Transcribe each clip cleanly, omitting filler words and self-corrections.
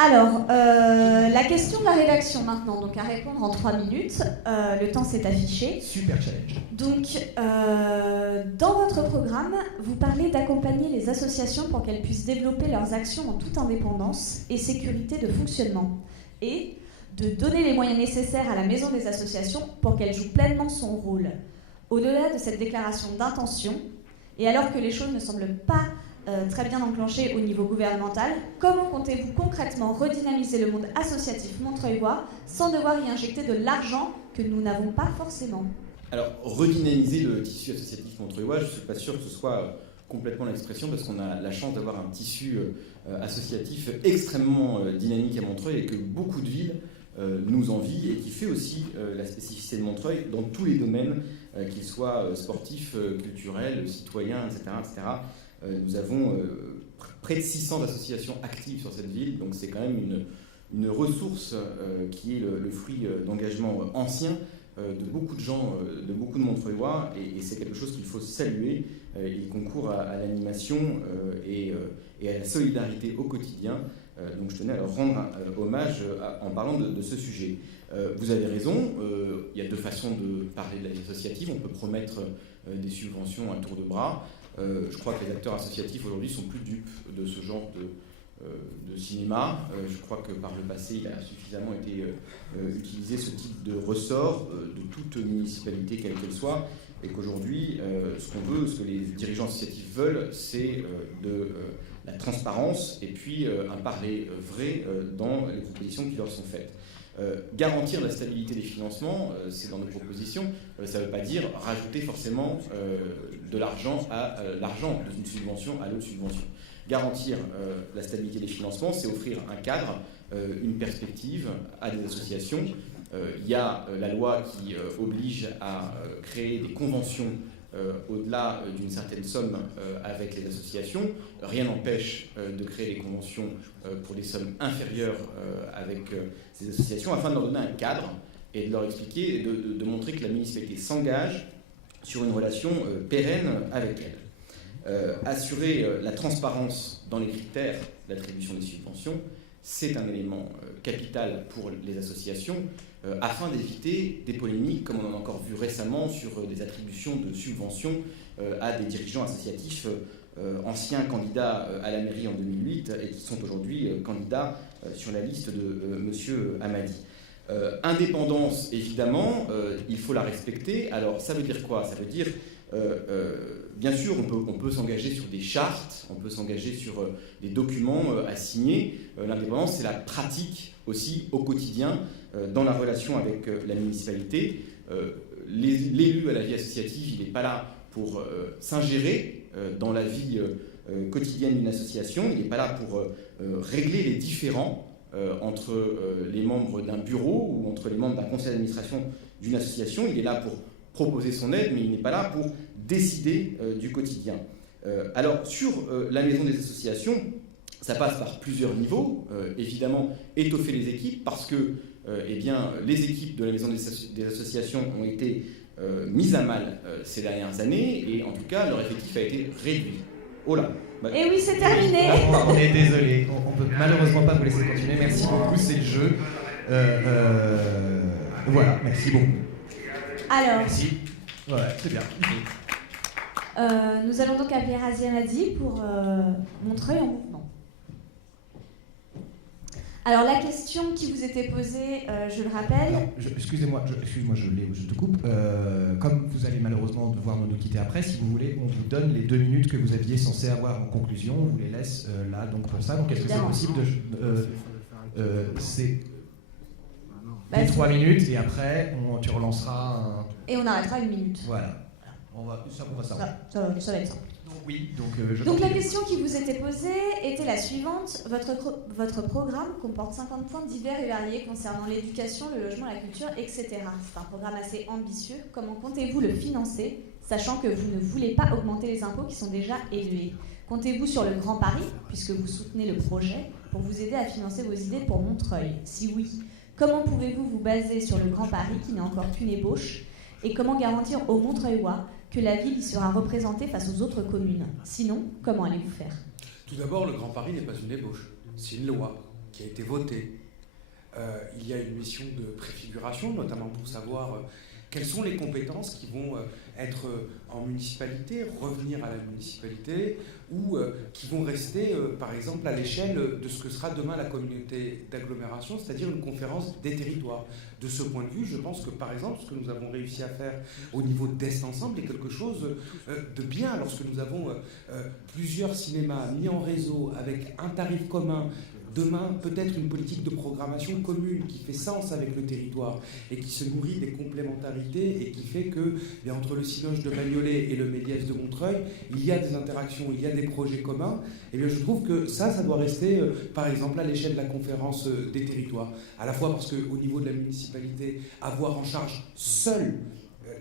Alors, la question de la rédaction maintenant, donc à répondre en 3 minutes. Le temps s'est affiché. Super challenge. Donc, dans votre programme, vous parlez d'accompagner les associations pour qu'elles puissent développer leurs actions en toute indépendance et sécurité de fonctionnement, et de donner les moyens nécessaires à la Maison des associations pour qu'elle joue pleinement son rôle. Au-delà de cette déclaration d'intention, et alors que les choses ne semblent pas très bien enclenchées au niveau gouvernemental, comment comptez-vous concrètement redynamiser le monde associatif montreuillois sans devoir y injecter de l'argent que nous n'avons pas forcément ? Alors, redynamiser le tissu associatif montreuillois, je ne suis pas sûr que ce soit complètement l'expression, parce qu'on a la chance d'avoir un tissu associatif extrêmement dynamique à Montreuil et que beaucoup de villes nous envient, et qui fait aussi la spécificité de Montreuil dans tous les domaines, qu'ils soient sportifs, culturels, citoyens, etc. etc. Nous avons près de 600 associations actives sur cette ville, donc c'est quand même une ressource qui est le fruit d'engagements anciens de beaucoup de gens, de beaucoup de Montreuillois, et c'est quelque chose qu'il faut saluer. Il concourt à l'animation et à la solidarité au quotidien. Donc je tenais à leur rendre hommage en parlant de ce sujet. Vous avez raison, il y a deux façons de parler de la vie associative. On peut promettre des subventions à tour de bras. Je crois que les acteurs associatifs aujourd'hui sont plus dupes de ce genre de cinéma. Je crois que par le passé, il a suffisamment été utilisé ce type de ressort de toute municipalité, quelle qu'elle soit, et qu'aujourd'hui, ce qu'on veut, ce que les dirigeants associatifs veulent, c'est de la transparence et puis un parler vrai dans les propositions qui leur sont faites. Garantir la stabilité des financements, c'est dans nos propositions, ça ne veut pas dire rajouter forcément de l'argent à l'argent, d'une subvention à l'autre subvention. Garantir la stabilité des financements, c'est offrir un cadre, une perspective à des associations. Il y a la loi qui oblige à créer des conventions au-delà d'une certaine somme avec les associations. Rien n'empêche de créer des conventions pour des sommes inférieures avec ces associations, afin de leur donner un cadre et de leur expliquer, et de montrer que la municipalité s'engage sur une relation pérenne avec elle. Assurer la transparence dans les critères d'attribution des subventions, c'est un élément capital pour les associations, afin d'éviter des polémiques, comme on en a encore vu récemment sur des attributions de subventions à des dirigeants associatifs anciens candidats à la mairie en 2008 et qui sont aujourd'hui candidats sur la liste de M. Hamadi. Indépendance, évidemment, il faut la respecter. Alors, ça veut dire quoi ? Ça veut dire, bien sûr, on peut s'engager sur des chartes, on peut s'engager sur des documents à signer. L'indépendance, c'est la pratique aussi au quotidien dans la relation avec la municipalité. L'élu à la vie associative, il n'est pas là pour s'ingérer dans la vie quotidienne d'une association, il n'est pas là pour régler les différends entre les membres d'un bureau ou entre les membres d'un conseil d'administration d'une association. Il est là pour proposer son aide, mais il n'est pas là pour décider du quotidien. Alors, sur la maison des associations, ça passe par plusieurs niveaux. Évidemment, étoffer les équipes, parce que eh bien, les équipes de la maison des associations ont été mises à mal ces dernières années, et en tout cas, leur effectif a été réduit. Oh là. Et oui, c'est terminé. On est désolé, on peut malheureusement pas vous laisser continuer. Merci beaucoup, c'est le jeu. Voilà, merci beaucoup. Alors, Merci. Ouais, c'est bien. nous allons donc appeler Razia Hamadi pour Montreuil en mouvement. Alors, la question qui vous était posée, je le rappelle. Alors, excusez-moi, je te coupe. Comme vous allez malheureusement devoir nous quitter après, si vous voulez, on vous donne les 2 minutes que vous aviez censé avoir en conclusion. On vous les laisse là, donc pour ça. Donc, est-ce que c'est possible de. C'est. 3 minutes, et après, tu relanceras un. Et on arrêtera 1 minute. Voilà. On va savoir. Ça va être simple. Oui, donc la question qui vous était posée était la suivante. Votre programme comporte 50 points divers et variés concernant l'éducation, le logement, la culture, etc. C'est un programme assez ambitieux. Comment comptez-vous le financer, sachant que vous ne voulez pas augmenter les impôts qui sont déjà élevés ? Comptez-vous sur le Grand Paris, puisque vous soutenez le projet, pour vous aider à financer vos idées pour Montreuil ? Si oui, comment pouvez-vous vous baser sur le Grand Paris, qui n'est encore qu'une ébauche ? Et comment garantir aux Montreuillois que la ville y sera représentée face aux autres communes ? Sinon, comment allez-vous faire ? Tout d'abord, le Grand Paris n'est pas une ébauche, c'est une loi. qui a été votée. Il y a une mission de préfiguration, notamment pour savoir quelles sont les compétences qui vont être en municipalité, revenir à la municipalité, ou qui vont rester, par exemple, à l'échelle de ce que sera demain la communauté d'agglomération, c'est-à-dire une conférence des territoires. De ce point de vue, je pense que, par exemple, ce que nous avons réussi à faire au niveau d'Est Ensemble est quelque chose de bien, lorsque nous avons plusieurs cinémas mis en réseau avec un tarif commun. Demain, peut-être une politique de programmation commune qui fait sens avec le territoire et qui se nourrit des complémentarités et qui fait que, bien, entre le Cinoche de Bagnolet et le Méliès de Montreuil, il y a des interactions, il y a des projets communs. Et bien, je trouve que ça doit rester, par exemple, à l'échelle de la conférence des territoires. À la fois parce qu'au niveau de la municipalité, avoir en charge seule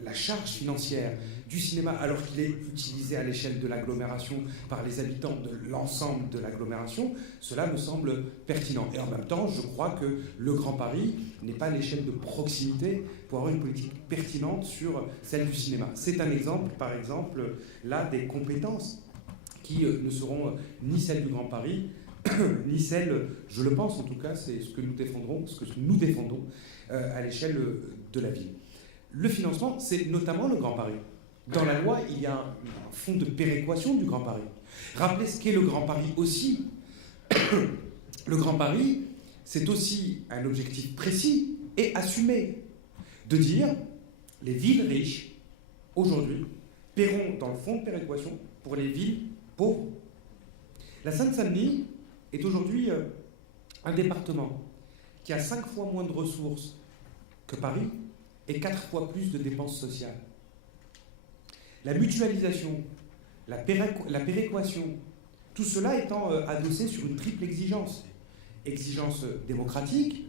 la charge financière du cinéma, alors qu'il est utilisé à l'échelle de l'agglomération par les habitants de l'ensemble de l'agglomération, cela me semble pertinent. Et en même temps, je crois que le Grand Paris n'est pas à l'échelle de proximité pour avoir une politique pertinente sur celle du cinéma. C'est un exemple, par exemple, là, des compétences qui ne seront ni celles du Grand Paris, ni celles, je le pense en tout cas, c'est ce que nous défendons à l'échelle de la ville. Le financement, c'est notamment le Grand Paris. Dans la loi, il y a un fonds de péréquation du Grand Paris. Rappelez ce qu'est le Grand Paris aussi. Le Grand Paris, c'est aussi un objectif précis et assumé de dire les villes riches, aujourd'hui, paieront dans le fonds de péréquation pour les villes pauvres. La Seine-Saint-Denis est aujourd'hui un département qui a 5 fois moins de ressources que Paris et 4 fois plus de dépenses sociales. La mutualisation, la péréquation, tout cela étant adossé sur une triple exigence. Exigence démocratique,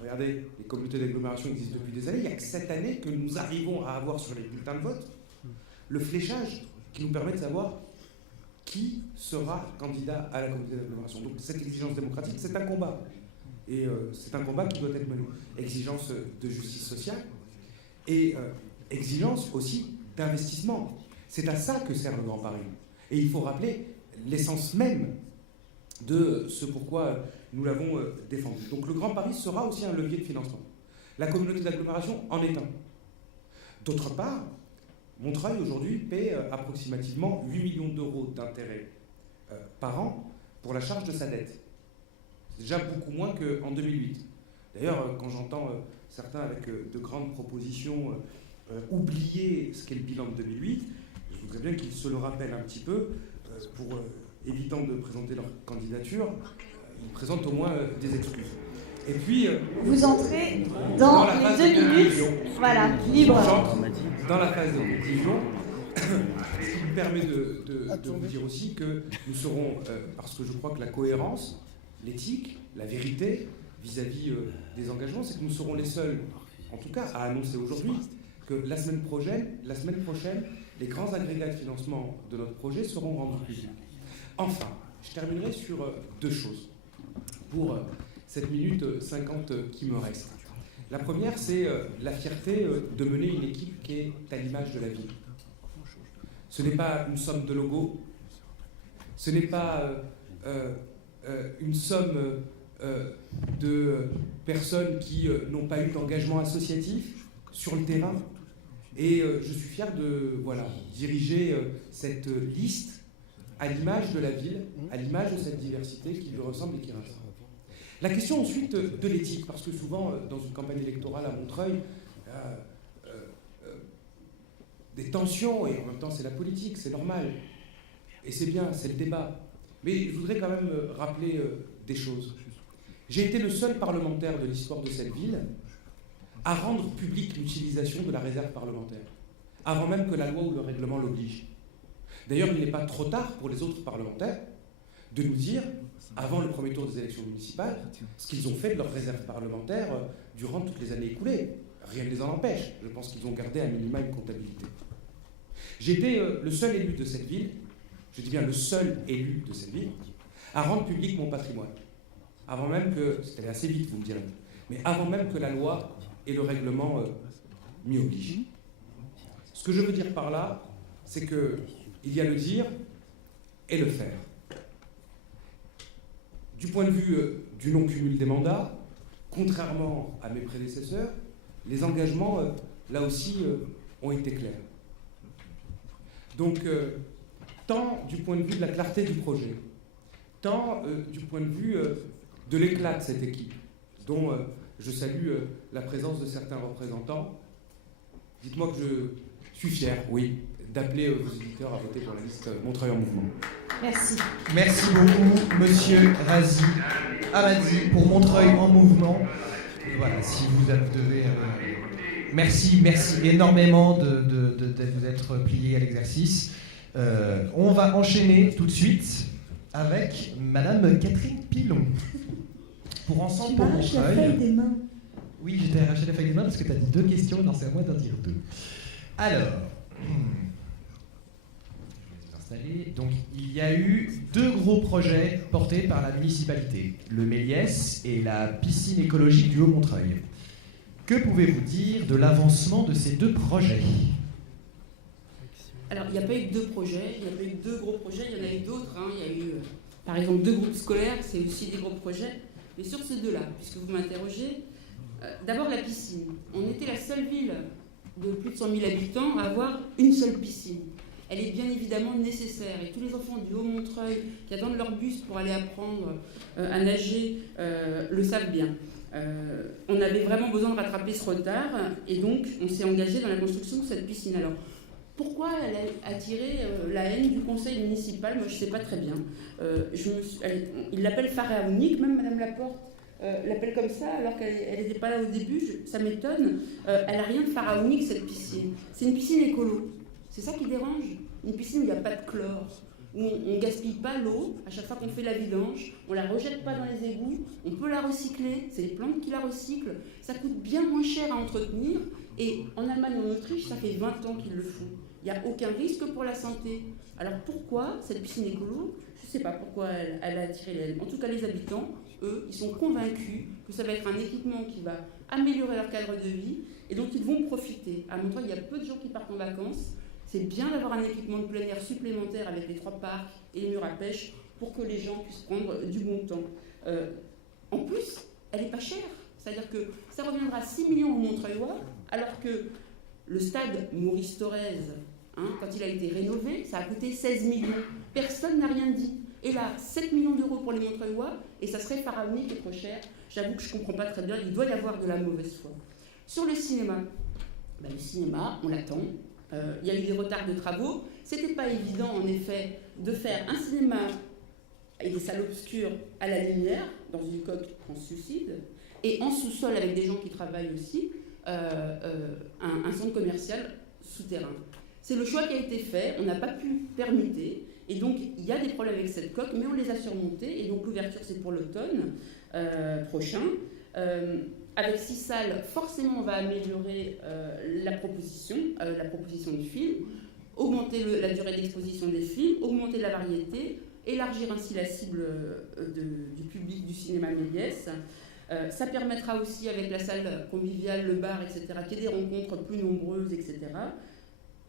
regardez, les communautés d'agglomération existent depuis des années, il n'y a que cette année que nous arrivons à avoir sur les bulletins de vote le fléchage qui nous permet de savoir qui sera candidat à la communauté d'agglomération. Donc cette exigence démocratique, c'est un combat. Et c'est un combat qui doit être mené. Exigence de justice sociale et exigence aussi d'investissement. C'est à ça que sert le Grand Paris. Et il faut rappeler l'essence même de ce pourquoi nous l'avons défendu. Donc le Grand Paris sera aussi un levier de financement. La communauté d'agglomération en est un. D'autre part, Montreuil aujourd'hui paie approximativement 8 millions d'euros d'intérêts par an pour la charge de sa dette. C'est déjà beaucoup moins qu'en 2008. D'ailleurs, quand j'entends certains avec de grandes propositions oublier ce qu'est le bilan de 2008, je voudrais bien qu'ils se le rappellent un petit peu, pour évitant de présenter leur candidature, ils présentent au moins des excuses. Et puis... vous entrez dans les 2 minutes, voilà, libre. J'entre dans la phase de conclusion, ce qui me permet de vous dire aussi que nous serons, parce que je crois que la cohérence, l'éthique, la vérité vis-à-vis des engagements, c'est que nous serons les seuls, en tout cas, à annoncer aujourd'hui que la semaine prochaine, les grands agrégats de financement de notre projet seront rendus publics. Enfin, je terminerai sur 2 choses pour cette minute 50 qui me reste. La première, c'est la fierté de mener une équipe qui est à l'image de la ville. Ce n'est pas une somme de logos, ce n'est pas une somme de personnes qui n'ont pas eu d'engagement associatif sur le terrain. Et je suis fier de diriger cette liste à l'image de la ville, à l'image de cette diversité qui lui ressemble et qui rassemble. La question ensuite de l'éthique, parce que souvent dans une campagne électorale à Montreuil, des tensions, et en même temps c'est la politique, c'est normal, et c'est bien, c'est le débat. Mais je voudrais quand même rappeler des choses. J'ai été le seul parlementaire de l'histoire de cette ville à rendre publique l'utilisation de la réserve parlementaire, avant même que la loi ou le règlement l'oblige. D'ailleurs, il n'est pas trop tard pour les autres parlementaires de nous dire, avant le premier tour des élections municipales, ce qu'ils ont fait de leur réserve parlementaire durant toutes les années écoulées. Rien ne les en empêche. Je pense qu'ils ont gardé à minima une comptabilité. J'ai été le seul élu de cette ville, je dis bien le seul élu de cette ville, à rendre public mon patrimoine. Avant même que, c'était allé assez vite vous me direz, mais avant même que la loi et le règlement m'y obligent. Ce que je veux dire par là, c'est qu'il y a le dire et le faire. Du point de vue du non-cumul des mandats, contrairement à mes prédécesseurs, les engagements, là aussi, ont été clairs. Donc, tant du point de vue de la clarté du projet, tant du point de vue de l'éclat de cette équipe, dont je salue la présence de certains représentants, dites-moi que je suis fier, oui, d'appeler vos auditeurs à voter pour la liste Montreuil en mouvement. Merci. Merci beaucoup, monsieur Razi Hammadi, pour Montreuil en mouvement. Et voilà, si vous devez... merci énormément de vous être plié à l'exercice. On va enchaîner tout de suite avec Madame Catherine Pilon. Pour Ensemble pour Montreuil. Tu m'arraches la feuille des mains. Oui, je t'ai arraché la feuille des mains parce que tu as dit 2 questions, non, c'est à moi d'en dire 2. Alors, je vais vous installer. Donc, il y a eu 2 gros projets portés par la municipalité, le Méliès et la piscine écologique du Haut-Montreuil. Que pouvez-vous dire de l'avancement de ces 2 projets ? Alors, il n'y a pas eu que 2 projets, il n'y a pas eu que 2 gros projets, il y en a eu d'autres. Il y a eu, par exemple, 2 groupes scolaires, c'est aussi des gros projets. Mais sur ces 2-là, puisque vous m'interrogez, d'abord la piscine. On était la seule ville de plus de 100 000 habitants à avoir une seule piscine. Elle est bien évidemment nécessaire. Et tous les enfants du Haut-Montreuil qui attendent leur bus pour aller apprendre à nager le savent bien. On avait vraiment besoin de rattraper ce retard. Et donc, on s'est engagé dans la construction de cette piscine. Alors, pourquoi elle a attiré la haine du conseil municipal? Moi, je ne sais pas très bien. Il l'appelle pharaonique, même Madame Laporte l'appelle comme ça, alors qu'elle n'était pas là au début. Ça m'étonne. Elle n'a rien de pharaonique, cette piscine. C'est une piscine écolo. C'est ça qui dérange. Une piscine où il n'y a pas de chlore, où on ne gaspille pas l'eau. À chaque fois qu'on fait la vidange, on ne la rejette pas dans les égouts. On peut la recycler. C'est les plantes qui la recyclent. Ça coûte bien moins cher à entretenir. Et en Allemagne et en Autriche, ça fait 20 ans qu'ils le font. Il n'y a aucun risque pour la santé. Alors pourquoi cette piscine écolo? Je ne sais pas pourquoi elle a attiré les haines. En tout cas, les habitants, eux, ils sont convaincus que ça va être un équipement qui va améliorer leur cadre de vie et dont ils vont profiter. À Montreuil, il y a peu de gens qui partent en vacances. C'est bien d'avoir un équipement de plein air supplémentaire avec les 3 parcs et les murs à pêche pour que les gens puissent prendre du bon temps. En plus, elle n'est pas chère. C'est-à-dire que ça reviendra à 6 millions au Montreuilois, alors que le stade Maurice Thorez, quand il a été rénové, ça a coûté 16 millions. Personne n'a rien dit. Et là, 7 millions d'euros pour les Montreuilois, et ça serait pharaonique et trop cher. J'avoue que je ne comprends pas très bien, il doit y avoir de la mauvaise foi. Sur le cinéma, le cinéma, on l'attend. Il y a eu des retards de travaux. C'était pas évident, en effet, de faire un cinéma avec des salles obscures à la lumière, dans une coque translucide, et en sous-sol, avec des gens qui travaillent aussi, un centre commercial souterrain. C'est le choix qui a été fait, on n'a pas pu permuter, et donc il y a des problèmes avec cette coque, mais on les a surmontés, et donc l'ouverture c'est pour l'automne prochain. Avec 6 salles, forcément on va améliorer la proposition du film, augmenter la durée d'exposition des films, augmenter la variété, élargir ainsi la cible du public du cinéma Méliès. Ça permettra aussi, avec la salle conviviale, le bar, etc., qu'il y ait des rencontres plus nombreuses, etc.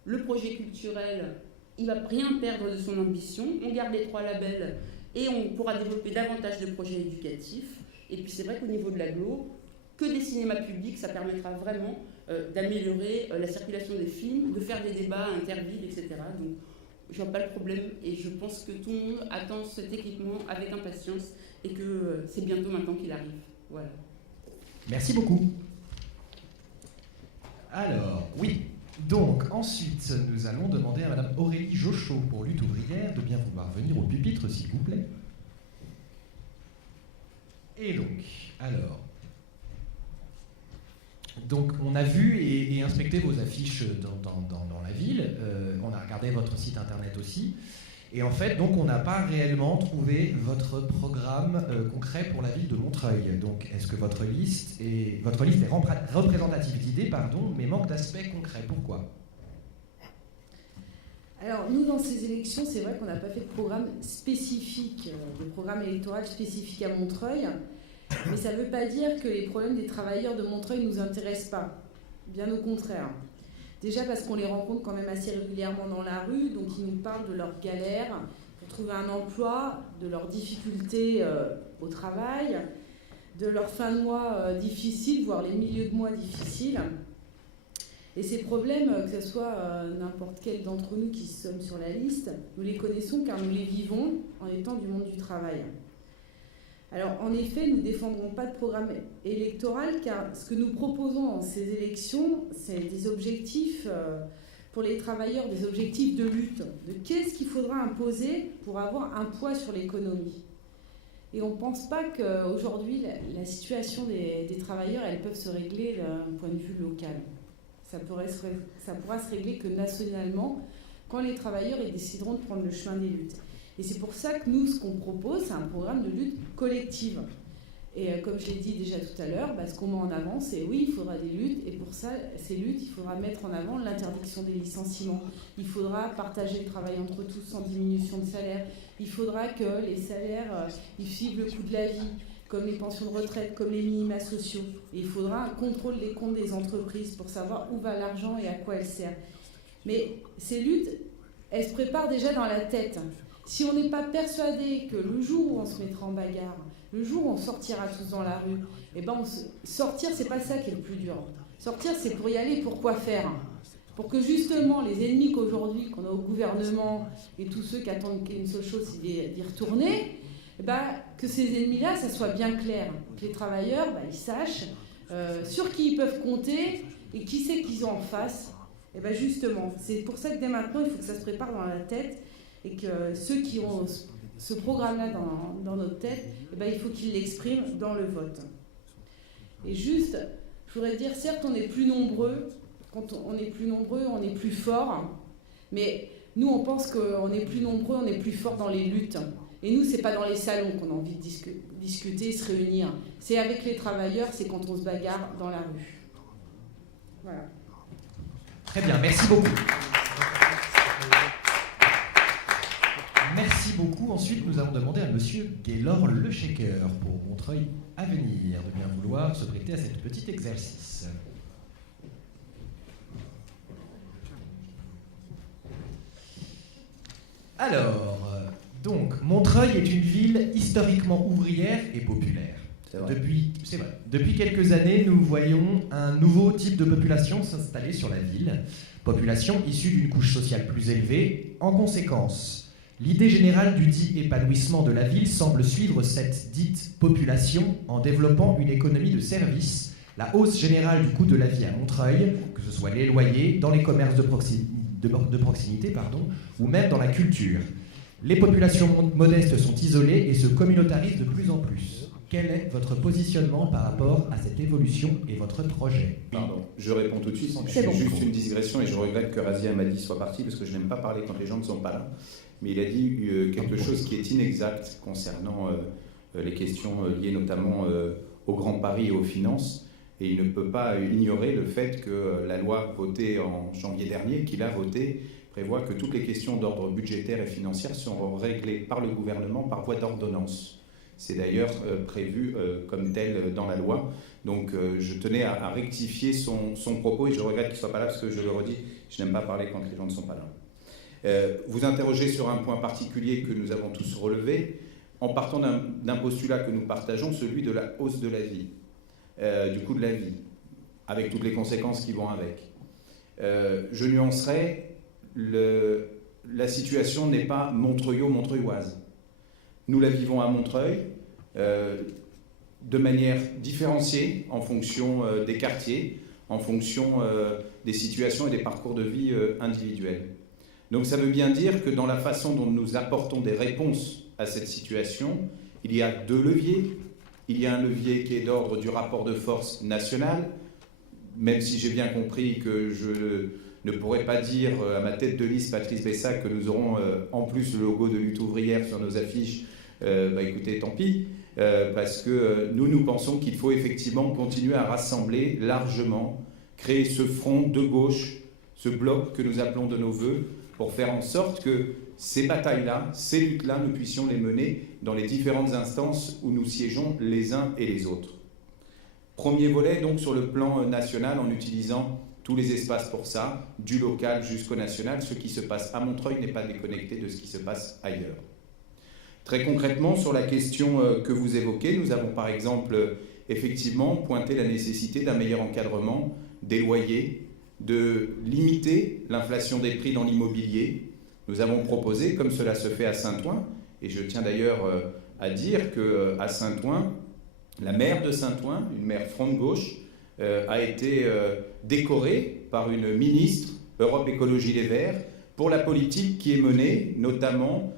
Le projet culturel, il ne va rien perdre de son ambition. On garde les 3 labels et on pourra développer davantage de projets éducatifs. Et puis c'est vrai qu'au niveau de l'agglo, que des cinémas publics, ça permettra vraiment d'améliorer la circulation des films, de faire des débats intervilles, etc. Donc je vois pas le problème et je pense que tout le monde attend cet équipement avec impatience et que c'est bientôt maintenant qu'il arrive. Voilà. Merci beaucoup. Alors, oui. Donc, ensuite, nous allons demander à Madame Aurélie Jochot pour Lutte ouvrière de bien vouloir venir au pupitre, s'il vous plaît. Et donc, alors... Donc, on a vu et inspecté vos affiches dans la ville. On a regardé votre site internet aussi. Et en fait, donc, on n'a pas réellement trouvé votre programme concret pour la ville de Montreuil. Donc, est-ce que votre liste est représentative d'idées, mais manque d'aspects concrets? Pourquoi? Alors, nous, dans ces élections, c'est vrai qu'on n'a pas fait de programme spécifique, de programme électoral spécifique à Montreuil. Mais ça ne veut pas dire que les problèmes des travailleurs de Montreuil ne nous intéressent pas. Bien au contraire. Déjà parce qu'on les rencontre quand même assez régulièrement dans la rue, donc ils nous parlent de leurs galères pour trouver un emploi, de leurs difficultés au travail, de leurs fins de mois difficiles, voire les milieux de mois difficiles. Et ces problèmes, que ce soit n'importe quel d'entre nous qui sommes sur la liste, nous les connaissons car nous les vivons en étant du monde du travail. Alors en effet, nous ne défendrons pas de programme électoral car ce que nous proposons dans ces élections, c'est des objectifs pour les travailleurs, des objectifs de lutte, de qu'est-ce qu'il faudra imposer pour avoir un poids sur l'économie. Et on ne pense pas qu'aujourd'hui, la situation des travailleurs, elles peuvent se régler d'un point de vue local. Ça pourra se régler que nationalement, quand les travailleurs ils décideront de prendre le chemin des luttes. Et c'est pour ça que nous, ce qu'on propose, c'est un programme de lutte collective. Et comme je l'ai dit déjà tout à l'heure, ce qu'on met en avant, c'est oui, il faudra des luttes. Et pour ça, ces luttes, il faudra mettre en avant l'interdiction des licenciements. Il faudra partager le travail entre tous sans diminution de salaire. Il faudra que les salaires ils suivent le coût de la vie, comme les pensions de retraite, comme les minima sociaux. Et il faudra un contrôle des comptes des entreprises pour savoir où va l'argent et à quoi elle sert. Mais ces luttes, elles se préparent déjà dans la tête. Si on n'est pas persuadé que le jour où on se mettra en bagarre, le jour où on sortira tous dans la rue, sortir, c'est pas ça qui est le plus dur. Sortir, c'est pour y aller, pour quoi faire ? Pour que justement les ennemis qu'aujourd'hui, qu'on a au gouvernement et tous ceux qui attendent qu'une seule chose, c'est d'y retourner, que ces ennemis-là, ça soit bien clair. Que les travailleurs, ils sachent sur qui ils peuvent compter et qui c'est qu'ils ont en face. Et justement, c'est pour ça que dès maintenant, il faut que ça se prépare dans la tête et que ceux qui ont ce programme-là dans notre tête, il faut qu'ils l'expriment dans le vote. Et juste, je voudrais dire, certes, on est plus nombreux. Quand on est plus nombreux, on est plus fort. Mais nous, on pense qu'on est plus nombreux, on est plus fort dans les luttes. Et nous, c'est pas dans les salons qu'on a envie de discuter, se réunir. C'est avec les travailleurs, c'est quand on se bagarre dans la rue. Voilà. Très bien, merci beaucoup. Merci beaucoup. Ensuite, nous allons demander à Monsieur Gaylor Lechecker pour Montreuil Avenir de bien vouloir se prêter à cet petit exercice. Alors, donc, Montreuil est une ville historiquement ouvrière et populaire. Depuis quelques années, nous voyons un nouveau type de population s'installer sur la ville, population issue d'une couche sociale plus élevée. En conséquence, l'idée générale du dit épanouissement de la ville semble suivre cette dite population en développant une économie de services, la hausse générale du coût de la vie à Montreuil, que ce soit les loyers, dans les commerces de proximité, ou même dans la culture. Les populations modestes sont isolées et se communautarisent de plus en plus. Quel est votre positionnement par rapport à cette évolution et votre projet ? Pardon, je réponds tout de suite. C'est juste une digression et je regrette que Razia Amadi soit parti parce que je n'aime pas parler quand les gens ne sont pas là. Mais il a dit quelque chose qui est inexact concernant les questions liées notamment au Grand Paris et aux finances. Et il ne peut pas ignorer le fait que la loi votée en janvier dernier, qu'il a votée, prévoit que toutes les questions d'ordre budgétaire et financier sont réglées par le gouvernement par voie d'ordonnance. C'est d'ailleurs prévu comme tel dans la loi. Donc je tenais à rectifier son propos et je regrette qu'il ne soit pas là parce que je le redis, je n'aime pas parler quand les gens ne sont pas là. Vous interrogez sur un point particulier que nous avons tous relevé en partant d'un postulat que nous partageons, celui de la hausse de la vie, du coût de la vie, avec toutes les conséquences qui vont avec. Je nuancerai, la situation n'est pas montreuilloise. Nous la vivons à Montreuil de manière différenciée en fonction des quartiers, en fonction des situations et des parcours de vie individuels. Donc ça veut bien dire que dans la façon dont nous apportons des réponses à cette situation, il y a deux leviers. Il y a un levier qui est d'ordre du rapport de force national, même si j'ai bien compris que je ne pourrais pas dire à ma tête de liste, Patrice Bessac, que nous aurons en plus le logo de lutte ouvrière sur nos affiches. Écoutez, tant pis, parce que nous pensons qu'il faut effectivement continuer à rassembler largement, créer ce front de gauche, ce bloc que nous appelons de nos voeux, pour faire en sorte que ces batailles-là, ces luttes-là, nous puissions les mener dans les différentes instances où nous siégeons les uns et les autres. Premier volet, donc, sur le plan national, en utilisant tous les espaces pour ça, du local jusqu'au national. Ce qui se passe à Montreuil n'est pas déconnecté de ce qui se passe ailleurs. Très concrètement, sur la question que vous évoquez, nous avons par exemple effectivement pointé la nécessité d'un meilleur encadrement des loyers, de limiter l'inflation des prix dans l'immobilier. Nous avons proposé, comme cela se fait à Saint-Ouen, et je tiens d'ailleurs à dire qu'à Saint-Ouen, la maire de Saint-Ouen, une maire front-gauche, a été décorée par une ministre Europe Écologie Les Verts pour la politique qui est menée, notamment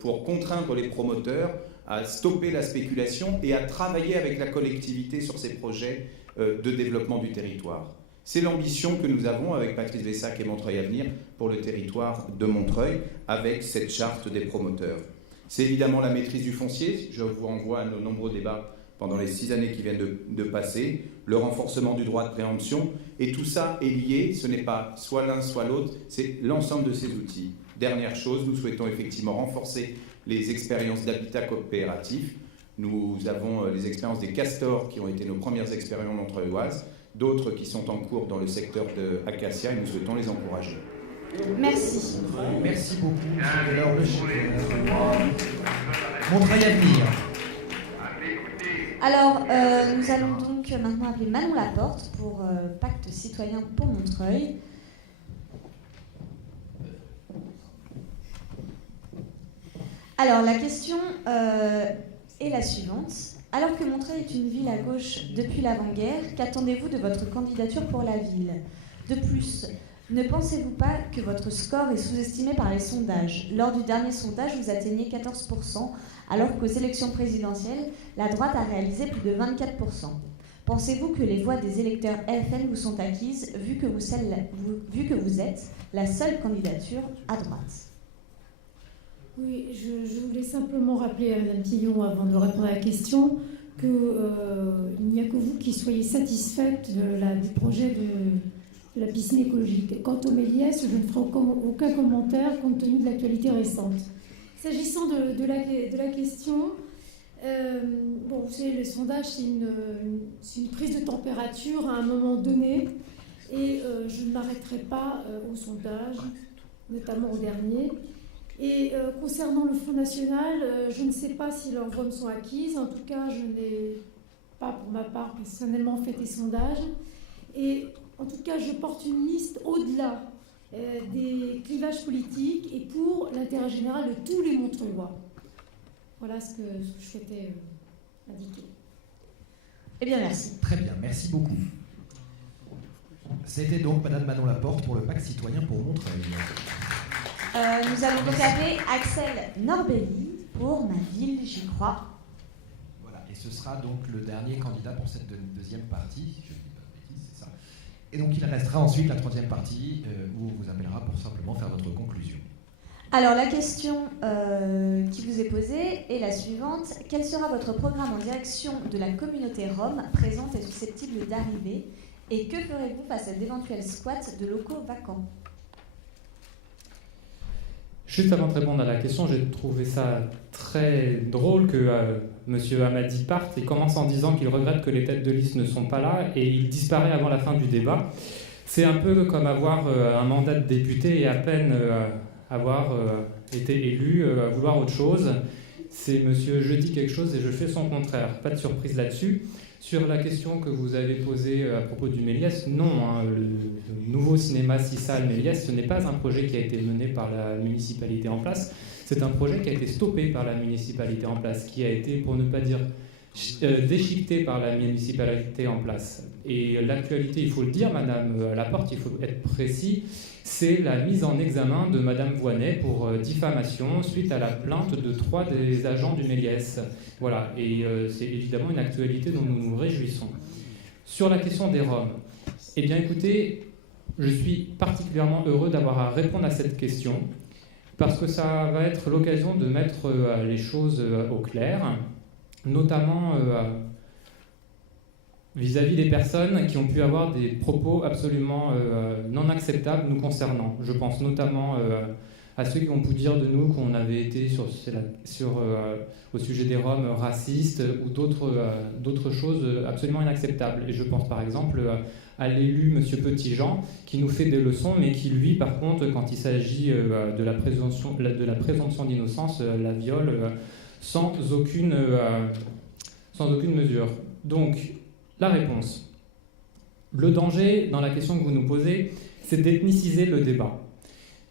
pour contraindre les promoteurs à stopper la spéculation et à travailler avec la collectivité sur ces projets de développement du territoire. C'est l'ambition que nous avons avec Patrice Vessac et Montreuil Avenir pour le territoire de Montreuil, avec cette charte des promoteurs. C'est évidemment la maîtrise du foncier, je vous renvoie à nos nombreux débats pendant les 6 années qui viennent de passer, le renforcement du droit de préemption, et tout ça est lié, ce n'est pas soit l'un soit l'autre, c'est l'ensemble de ces outils. Dernière chose, nous souhaitons effectivement renforcer les expériences d'habitat coopératif. Nous avons les expériences des castors qui ont été nos premières expériences montreuilloises, d'autres qui sont en cours dans le secteur de Acacia et nous souhaitons les encourager. Merci. Merci beaucoup, M. Delors, le chef. Montreuil Avenir. Alors, nous allons donc maintenant appeler Manon Laporte pour Pacte citoyen pour Montreuil. Alors, la question est la suivante. Alors que Montreuil est une ville à gauche depuis l'avant-guerre, qu'attendez-vous de votre candidature pour la ville? De plus, ne pensez-vous pas que votre score est sous-estimé par les sondages? Lors du dernier sondage, vous atteignez 14%, alors qu'aux élections présidentielles, la droite a réalisé plus de 24%. Pensez-vous que les voix des électeurs FN vous sont acquises, vu que vous êtes la seule candidature à droite? Oui, je voulais simplement rappeler à Mme Tillon, avant de répondre à la question, qu'il n'y a que vous qui soyez satisfaite du projet de la piscine écologique. Quant aux Méliès, je ne ferai aucun commentaire compte tenu de l'actualité récente. S'agissant de la question, bon, vous savez, le sondage, c'est une prise de température à un moment donné, et je ne m'arrêterai pas au sondage, notamment au dernier. Et concernant le Front National, je ne sais pas si leurs voix me sont acquises. En tout cas, je n'ai pas, pour ma part, personnellement fait des sondages. Et en tout cas, je porte une liste au-delà des clivages politiques et pour l'intérêt général de tous les Montreuillois. Voilà ce que je souhaitais indiquer. Eh bien, merci. Très bien, merci beaucoup. C'était donc Madame Manon Laporte pour le Pacte citoyen pour Montreuil. Nous allons donc appeler Axel Norbelli pour Ma ville, j'y crois. Voilà, et ce sera donc le dernier candidat pour cette deuxième partie, si je ne dis pas de bêtises, c'est ça. Et donc il restera ensuite la troisième partie où on vous appellera pour simplement faire votre conclusion. Alors la question qui vous est posée est la suivante. Quel sera votre programme en direction de la communauté rome présente et susceptible d'arriver? Et que ferez-vous face à d'éventuels squats de locaux vacants? Juste avant de répondre à la question, j'ai trouvé ça très drôle que M. Hamadi parte et commence en disant qu'il regrette que les têtes de liste ne sont pas là et il disparaît avant la fin du débat. C'est un peu comme avoir un mandat de député et à peine avoir été élu, vouloir autre chose. C'est monsieur, je dis quelque chose et je fais son contraire. Pas de surprise là-dessus. Sur la question que vous avez posée à propos du Méliès, non, hein, le nouveau cinéma 6 salles Méliès, ce n'est pas un projet qui a été mené par la municipalité en place, c'est un projet qui a été stoppé par la municipalité en place, qui a été, pour ne pas dire, déchiqueté par la municipalité en place. Et l'actualité, il faut le dire, Madame Laporte, il faut être précis, c'est la mise en examen de Madame Voynet pour diffamation suite à la plainte de 3 des agents du Méliès. Voilà, et c'est évidemment une actualité dont nous nous réjouissons. Sur la question des Roms, eh bien écoutez, je suis particulièrement heureux d'avoir à répondre à cette question, parce que ça va être l'occasion de mettre les choses au clair, notamment vis-à-vis des personnes qui ont pu avoir des propos absolument non acceptables nous concernant. Je pense notamment à ceux qui ont pu dire de nous qu'on avait été au sujet des Roms racistes ou d'autres choses absolument inacceptables. Et je pense par exemple à l'élu M. Petitjean, qui nous fait des leçons, mais qui lui, par contre, quand il s'agit de la présomption d'innocence, la viole sans aucune mesure. Donc, la réponse. Le danger dans la question que vous nous posez, c'est d'ethniciser le débat.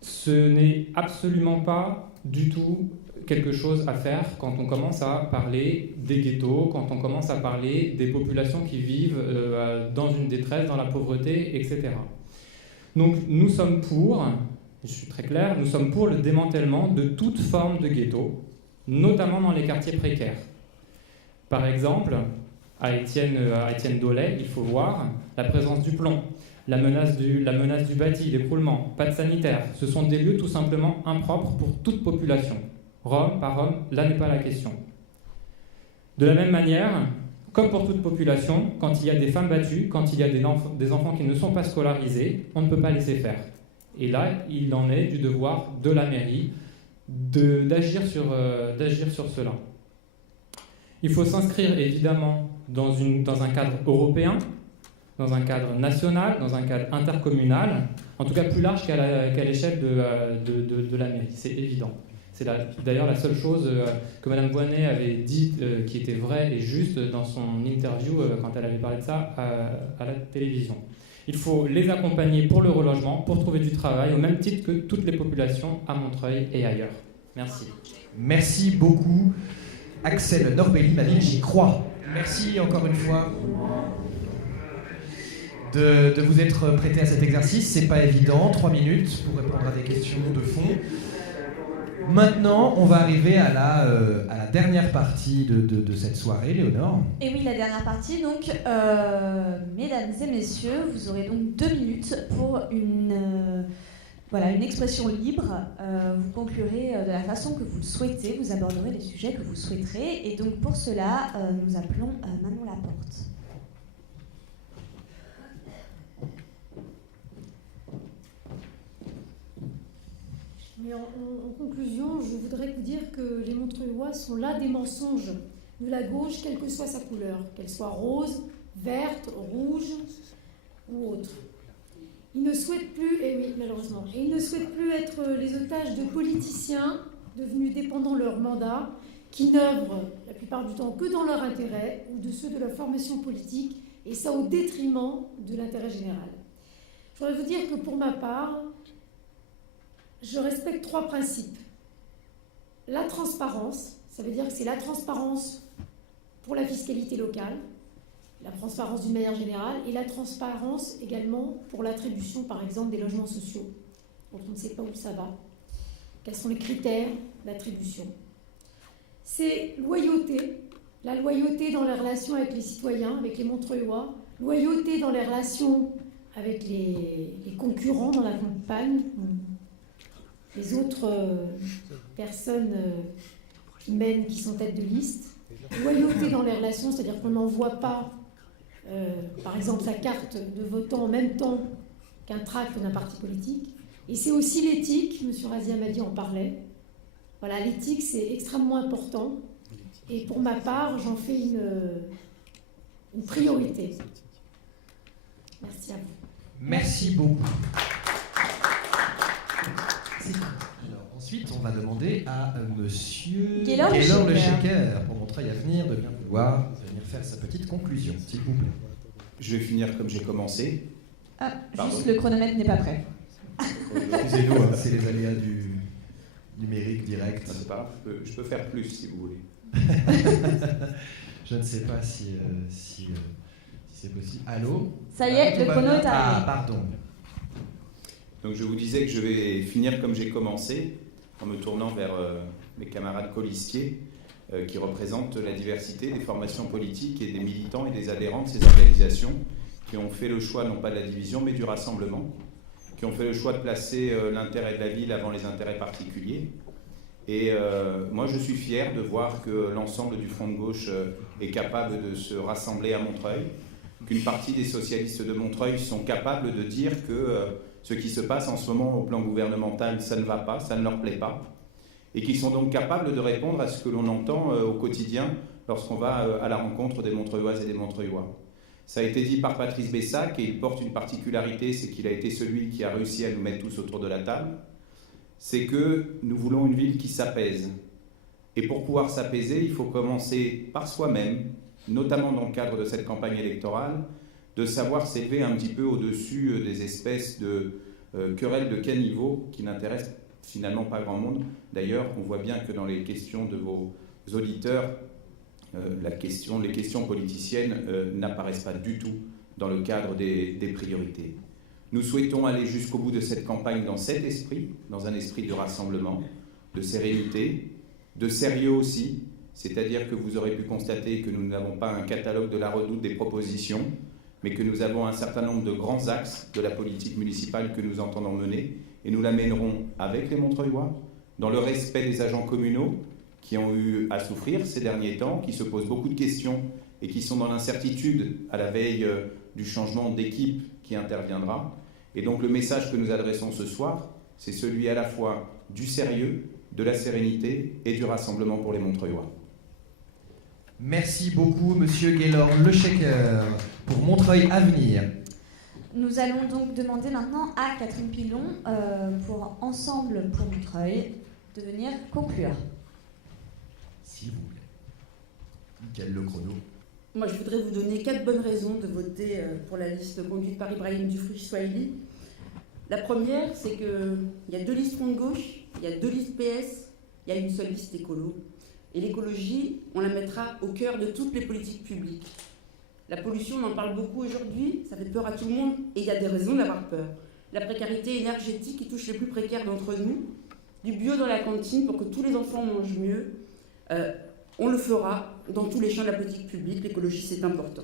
Ce n'est absolument pas du tout quelque chose à faire quand on commence à parler des ghettos, quand on commence à parler des populations qui vivent dans une détresse, dans la pauvreté, etc. Donc nous sommes pour, je suis très clair, nous sommes pour le démantèlement de toute forme de ghetto, notamment dans les quartiers précaires. Par exemple, à Étienne Dolay, il faut voir la présence du plomb, la menace du bâti, l'écroulement, pas de sanitaire. Ce sont des lieux tout simplement impropres pour toute population. Rome par Rome, là n'est pas la question. De la même manière, comme pour toute population, quand il y a des femmes battues, quand il y a des enfants qui ne sont pas scolarisés, on ne peut pas laisser faire. Et là, il en est du devoir de la mairie d'agir sur cela. Il faut s'inscrire évidemment dans un cadre européen, dans un cadre national, dans un cadre intercommunal, en tout cas plus large qu'à l'échelle de la mairie, c'est évident. C'est d'ailleurs la seule chose que Mme Boinet avait dit qui était vraie et juste dans son interview quand elle avait parlé de ça à la télévision. Il faut les accompagner pour le relogement, pour trouver du travail, au même titre que toutes les populations à Montreuil et ailleurs. Merci. Merci beaucoup, Axel Norbelli, ma ville, j'y crois. Merci encore une fois de vous être prêté à cet exercice. C'est pas évident, 3 minutes pour répondre à des questions de fond. Maintenant, on va arriver à la dernière partie de cette soirée, Léonore. Et oui, la dernière partie, donc, mesdames et messieurs, vous aurez donc 2 minutes pour une expression libre. Vous conclurez de la façon que vous le souhaitez, vous aborderez les sujets que vous souhaiterez. Et donc, pour cela, nous appelons Manon Laporte. Mais en conclusion, je voudrais vous dire que les Montreuillois sont là des mensonges de la gauche, quelle que soit sa couleur, qu'elle soit rose, verte, rouge ou autre. Ils ne souhaitent plus, et oui, malheureusement, ils ne souhaitent plus être les otages de politiciens devenus dépendants de leur mandat, qui n'œuvrent la plupart du temps que dans leur intérêt ou de ceux de leur formation politique, et ça au détriment de l'intérêt général. Je voudrais vous dire que pour ma part, je respecte 3 principes. La transparence, ça veut dire que c'est la transparence pour la fiscalité locale, la transparence d'une manière générale, et la transparence également pour l'attribution, par exemple, des logements sociaux, dont on ne sait pas où ça va. Quels sont les critères d'attribution? C'est loyauté, la loyauté dans les relations avec les citoyens, avec les Montreuillois, loyauté dans les relations avec les concurrents dans la campagne, les autres personnes qui sont tête de liste, loyauté dans les relations, c'est-à-dire qu'on n'envoie pas, par exemple, sa carte de votant en même temps qu'un tract d'un parti politique. Et c'est aussi l'éthique, M. Razia Hamadi en parlait. Voilà, l'éthique, c'est extrêmement important. Et pour ma part, j'en fais une priorité. Merci à vous. Merci beaucoup. Alors, ensuite, on va demander à monsieur Gaylor Le Checker, pour Montreuil à venir, de bien pouvoir venir faire sa petite conclusion, s'il vous plaît. Je vais finir comme j'ai commencé. Ah, juste le chronomètre n'est pas prêt. Excusez-nous, c'est les aléas du numérique direct. C'est pas grave, je peux faire plus si vous voulez. Je ne sais pas si c'est possible. Allô? Ça y est, le chrono est arrivé. Ah, pardon. Donc je vous disais que je vais finir comme j'ai commencé, en me tournant vers mes camarades colistiers qui représentent la diversité des formations politiques et des militants et des adhérents de ces organisations qui ont fait le choix non pas de la division mais du rassemblement, qui ont fait le choix de placer l'intérêt de la ville avant les intérêts particuliers. Et moi je suis fier de voir que l'ensemble du front de gauche est capable de se rassembler à Montreuil, qu'une partie des socialistes de Montreuil sont capables de dire que ce qui se passe en ce moment au plan gouvernemental, ça ne va pas, ça ne leur plaît pas, et qui sont donc capables de répondre à ce que l'on entend au quotidien lorsqu'on va à la rencontre des Montreuilloises et des Montreuillois. Ça a été dit par Patrice Bessac, et il porte une particularité, c'est qu'il a été celui qui a réussi à nous mettre tous autour de la table, c'est que nous voulons une ville qui s'apaise. Et pour pouvoir s'apaiser, il faut commencer par soi-même, notamment dans le cadre de cette campagne électorale, de savoir s'élever un petit peu au-dessus des espèces de querelles de caniveau qui n'intéressent finalement pas grand monde. D'ailleurs, on voit bien que dans les questions de vos auditeurs, les questions politiciennes n'apparaissent pas du tout dans le cadre des priorités. Nous souhaitons aller jusqu'au bout de cette campagne dans cet esprit, dans un esprit de rassemblement, de sérénité, de sérieux aussi, c'est-à-dire que vous aurez pu constater que nous n'avons pas un catalogue de la redoute des propositions, mais que nous avons un certain nombre de grands axes de la politique municipale que nous entendons mener, et nous la mènerons avec les Montreuillois, dans le respect des agents communaux qui ont eu à souffrir ces derniers temps, qui se posent beaucoup de questions et qui sont dans l'incertitude à la veille du changement d'équipe qui interviendra. Et donc le message que nous adressons ce soir, c'est celui à la fois du sérieux, de la sérénité et du rassemblement pour les Montreuillois. Merci beaucoup, Monsieur Gaylor Le Shaker, pour Montreuil Avenir. Nous allons donc demander maintenant à Catherine Pilon, pour Ensemble pour Montreuil, de venir conclure. Si vous voulez. Nickel, le chrono. Moi, je voudrais vous donner 4 bonnes raisons de voter pour la liste conduite par Ibrahim Dufriche-Swahili. La première, c'est qu'il y a 2 listes front de gauche, il y a 2 listes PS, il y a une seule liste écolo. Et l'écologie, on la mettra au cœur de toutes les politiques publiques. La pollution, on en parle beaucoup aujourd'hui, ça fait peur à tout le monde, et il y a des raisons d'avoir peur. La précarité énergétique qui touche les plus précaires d'entre nous, du bio dans la cantine pour que tous les enfants mangent mieux, on le fera dans tous les champs de la politique publique, l'écologie c'est important.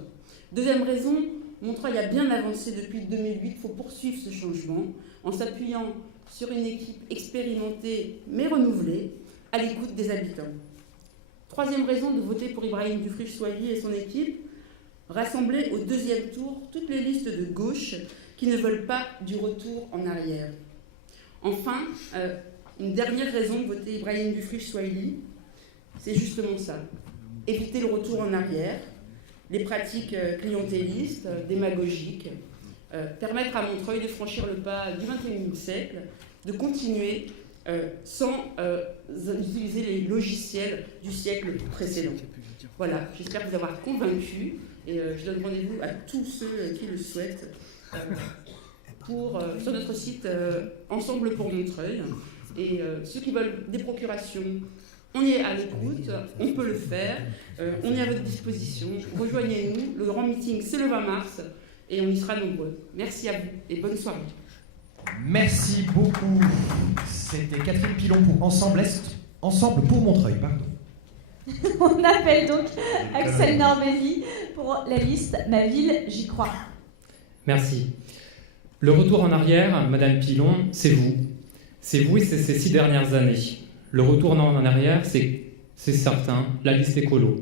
Deuxième raison, Montreuil a bien avancé depuis 2008, il faut poursuivre ce changement en s'appuyant sur une équipe expérimentée mais renouvelée, à l'écoute des habitants. Troisième raison de voter pour Ibrahim Dufriche-Swahili et son équipe, rassembler au 2e tour toutes les listes de gauche qui ne veulent pas du retour en arrière. Enfin, une dernière raison de voter Ibrahim Dufriche-Swahili, c'est justement ça. Éviter le retour en arrière, les pratiques clientélistes, démagogiques, permettre à Montreuil de franchir le pas du XXIe siècle, de continuer sans utiliser les logiciels du siècle précédent. Voilà, j'espère vous avoir convaincu et je donne rendez-vous à tous ceux qui le souhaitent sur notre site Ensemble pour Montreuil. Et ceux qui veulent des procurations, on y est à l'écoute, on peut le faire, on est à votre disposition. Rejoignez-nous, le grand meeting c'est le 20 mars et on y sera nombreux. Merci à vous et bonne soirée. Merci beaucoup. C'était Catherine Pilon pour Ensemble pour Montreuil, pardon. On appelle donc Axel Norbelli pour la liste Ma ville, j'y crois. Merci. Le retour en arrière, Madame Pilon, c'est vous. C'est vous et c'est ces 6 dernières années. Le retour en arrière, c'est certain, la liste écolo.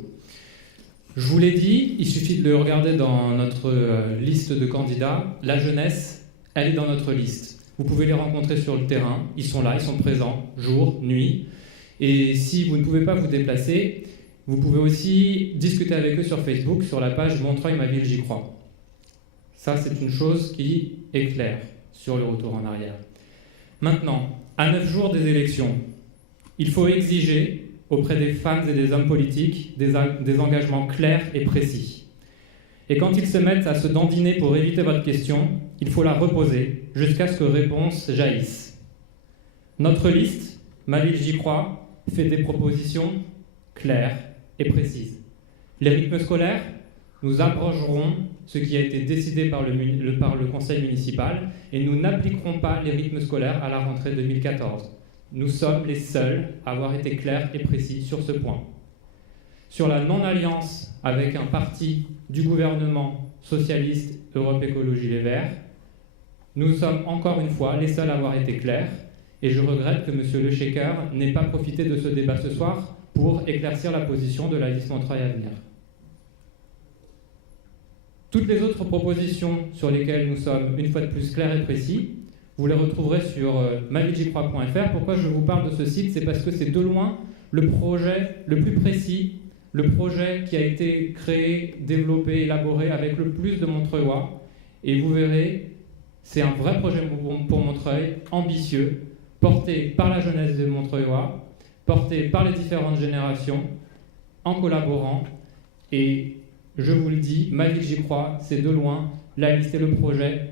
Je vous l'ai dit, il suffit de le regarder dans notre liste de candidats. La jeunesse, elle est dans notre liste. Vous pouvez les rencontrer sur le terrain, ils sont là, ils sont présents, jour, nuit. Et si vous ne pouvez pas vous déplacer, vous pouvez aussi discuter avec eux sur Facebook, sur la page Montreuil, ma ville, j'y crois. Ça, c'est une chose qui est claire sur le retour en arrière. Maintenant, à 9 jours des élections, il faut exiger auprès des femmes et des hommes politiques des engagements clairs et précis. Et quand ils se mettent à se dandiner pour éviter votre question, il faut la reposer jusqu'à ce que réponse jaillisse. Notre liste, Ma ville, j'y crois, fait des propositions claires et précises. Les rythmes scolaires, nous abrogerons ce qui a été décidé par le conseil municipal et nous n'appliquerons pas les rythmes scolaires à la rentrée 2014. Nous sommes les seuls à avoir été clairs et précis sur ce point. Sur la non-alliance avec un parti du gouvernement socialiste Europe Écologie Les Verts, nous sommes encore une fois les seuls à avoir été clairs et je regrette que M. Le Shaker n'ait pas profité de ce débat ce soir pour éclaircir la position de la liste Montreuil Avenir. Toutes les autres propositions sur lesquelles nous sommes une fois de plus clairs et précis, Vous les retrouverez sur mavillecroix.fr. Pourquoi je vous parle de ce site? C'est parce que c'est de loin le projet le plus précis, le projet qui a été créé, développé, élaboré avec le plus de Montreuillois. Et vous verrez, c'est un vrai projet pour Montreuil, ambitieux, porté par la jeunesse de Montreuillois, porté par les différentes générations, en collaborant. Et je vous le dis, Ma Ville J'y Crois, c'est de loin la liste et le projet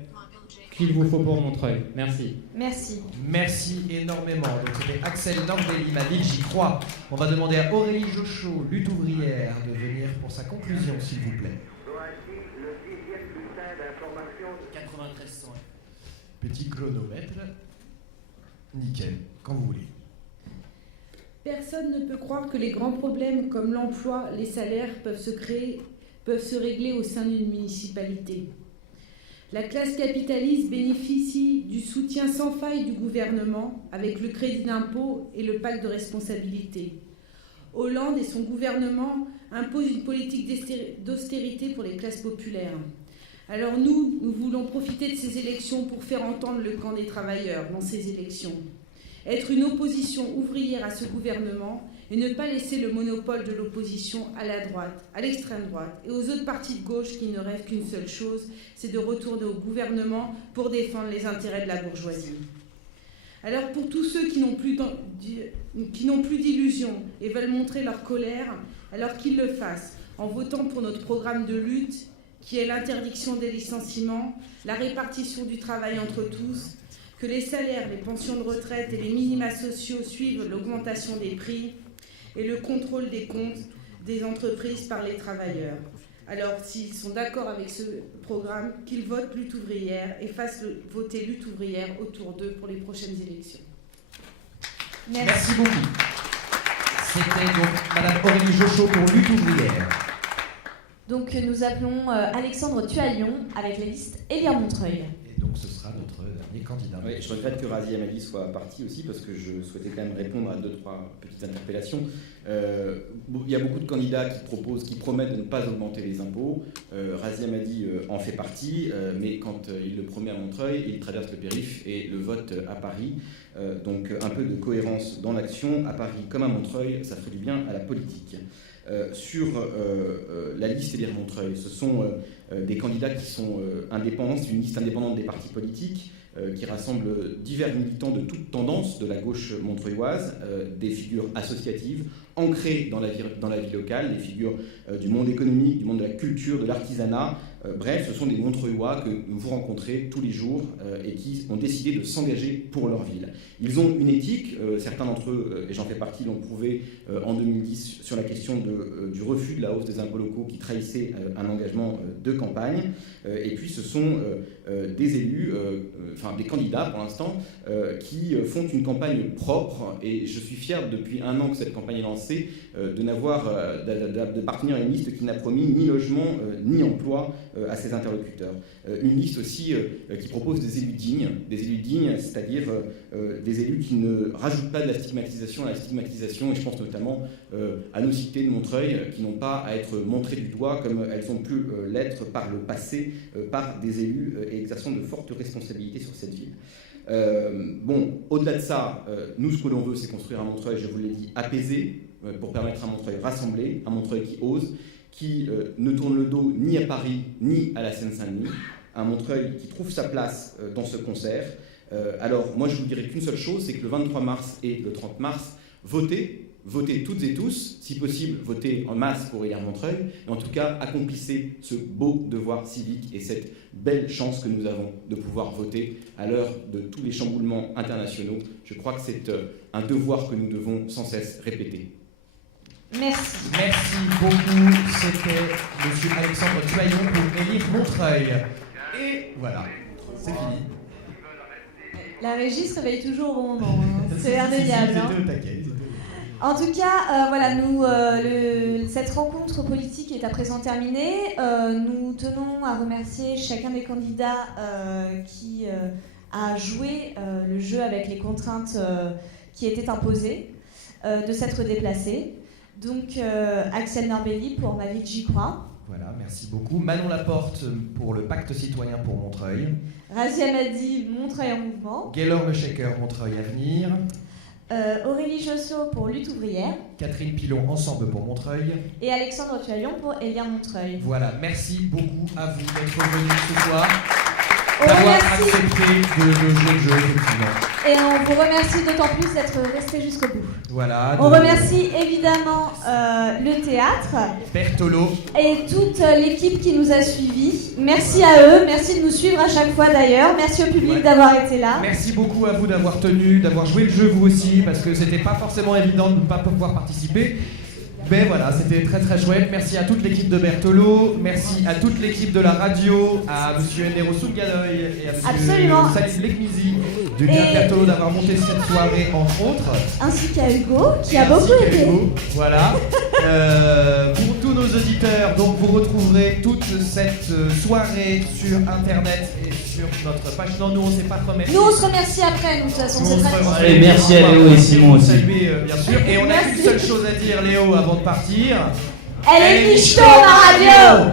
qu'il vous faut pour Montreuil. Merci. Merci. Merci énormément. Donc c'était Axel Norbelli, Ma Ville J'y Crois. On va demander à Aurélie Jochot, lutte ouvrière, de venir pour sa conclusion, s'il vous plaît. Voici le 10e bulletin d'information. 9300. Petit chronomètre. Nickel, quand vous voulez. Personne ne peut croire que les grands problèmes comme l'emploi, les salaires peuvent se régler au sein d'une municipalité. La classe capitaliste bénéficie du soutien sans faille du gouvernement avec le crédit d'impôt et le pacte de responsabilité. Hollande et son gouvernement imposent une politique d'austérité pour les classes populaires. Alors nous voulons profiter de ces élections pour faire entendre le camp des travailleurs dans ces élections. Être une opposition ouvrière à ce gouvernement et ne pas laisser le monopole de l'opposition à la droite, à l'extrême droite et aux autres partis de gauche qui ne rêvent qu'une seule chose, c'est de retourner au gouvernement pour défendre les intérêts de la bourgeoisie. Alors pour tous ceux qui n'ont plus d'illusions et veulent montrer leur colère, alors qu'ils le fassent en votant pour notre programme de lutte qui est l'interdiction des licenciements, la répartition du travail entre tous, que les salaires, les pensions de retraite et les minima sociaux suivent l'augmentation des prix et le contrôle des comptes des entreprises par les travailleurs. Alors, s'ils sont d'accord avec ce programme, qu'ils votent lutte ouvrière et fassent voter lutte ouvrière autour d'eux pour les prochaines élections. Merci beaucoup. C'était donc Madame Aurélie Jochot pour lutte ouvrière. Donc nous appelons Alexandre Tualion avec la liste Élire Montreuil. Et donc ce sera notre dernier candidat. Oui, je regrette que Razi Amadi soit parti aussi parce que je souhaitais quand même répondre à 2-3 petites interpellations. Il y a beaucoup de candidats qui promettent de ne pas augmenter les impôts. Razi Amadi en fait partie, mais quand il le promet à Montreuil, il traverse le périph' et le vote à Paris. Donc un peu de cohérence dans l'action, à Paris comme à Montreuil, ça ferait du bien à la politique. Sur la liste Élire Montreuil, ce sont des candidats qui sont indépendants, c'est une liste indépendante des partis politiques qui rassemble divers militants de toutes tendances de la gauche montreuilloise, des figures associatives ancrées dans la vie locale, des figures du monde économique, du monde de la culture, de l'artisanat. Bref, ce sont des Montreuillois que vous rencontrez tous les jours et qui ont décidé de s'engager pour leur ville. Ils ont une éthique, certains d'entre eux, et j'en fais partie, l'ont prouvé en 2010 sur la question du refus de la hausse des impôts locaux qui trahissait un engagement de campagne. Et puis ce sont des élus, des candidats pour l'instant, qui font une campagne propre. Et je suis fier depuis 1 an que cette campagne est lancée d'appartenir à une liste qui n'a promis ni logement ni emploi à ses interlocuteurs. Une liste aussi qui propose des élus dignes, c'est-à-dire des élus qui ne rajoutent pas de la stigmatisation à la stigmatisation, et je pense notamment à nos cités de Montreuil qui n'ont pas à être montrées du doigt comme elles ont pu l'être par le passé par des élus exerçant de fortes responsabilités sur cette ville. Au-delà de ça, nous ce que l'on veut c'est construire un Montreuil, je vous l'ai dit, apaisé, pour permettre à Montreuil rassemblé, un Montreuil qui ose, qui ne tourne le dos ni à Paris ni à la Seine-Saint-Denis, un Montreuil qui trouve sa place dans ce concert. Alors moi je vous dirais qu'une seule chose, c'est que le 23 mars et le 30 mars, votez toutes et tous, si possible votez en masse pour élire Montreuil, mais en tout cas accomplissez ce beau devoir civique et cette belle chance que nous avons de pouvoir voter à l'heure de tous les chamboulements internationaux. Je crois que c'est un devoir que nous devons sans cesse répéter. Merci. Merci beaucoup. C'était M. Alexandre Tualion pour élire Montreuil. Et voilà, c'est fini. La régie se réveille toujours au bon moment. C'est indéniable. En tout cas, cette rencontre politique est à présent terminée. Nous tenons à remercier chacun des candidats qui a joué le jeu avec les contraintes qui étaient imposées, de s'être déplacé. Donc, Axel Norbelli pour Ma Ville J'y Crois. Voilà, merci beaucoup. Manon Laporte pour le Pacte citoyen pour Montreuil. Razia Madi, Montreuil en mouvement. Gaylor Le Shaker, Montreuil Avenir. Aurélie Jossot pour Lutte ouvrière. Catherine Pilon, Ensemble pour Montreuil. Et Alexandre Tualion pour Élire Montreuil. Voilà, merci beaucoup à vous d'être venus ce soir. D'avoir accepté de jouer le jeu, effectivement. Et on vous remercie d'autant plus d'être resté jusqu'au bout. Voilà. On remercie évidemment le théâtre. Bertolo. Et toute l'équipe qui nous a suivis. Merci à eux, merci de nous suivre à chaque fois d'ailleurs. Merci au public d'avoir été là. Merci beaucoup à vous d'avoir tenu, d'avoir joué le jeu vous aussi, parce que c'était pas forcément évident de ne pas pouvoir participer. Mais voilà, c'était très très chouette. Merci à toute l'équipe de Bertolo, merci à toute l'équipe de la radio, à monsieur Enero Sougaloy et à monsieur Salim Lekmizi du Théâtre Bertolo d'avoir monté cette soirée entre autres. Ainsi qu'à Hugo qui a beaucoup aidé. Voilà. Pour tous nos auditeurs, donc vous retrouverez toute cette soirée sur internet et sur notre page. Non, nous on ne s'est pas remercié. Nous on se remercie après, nous de toute façon. Allez, merci à Léo et Simon aussi. Saluer, bien sûr. Et on a une seule chose à dire, Léo, avant de partir. Elle est michto, la radio!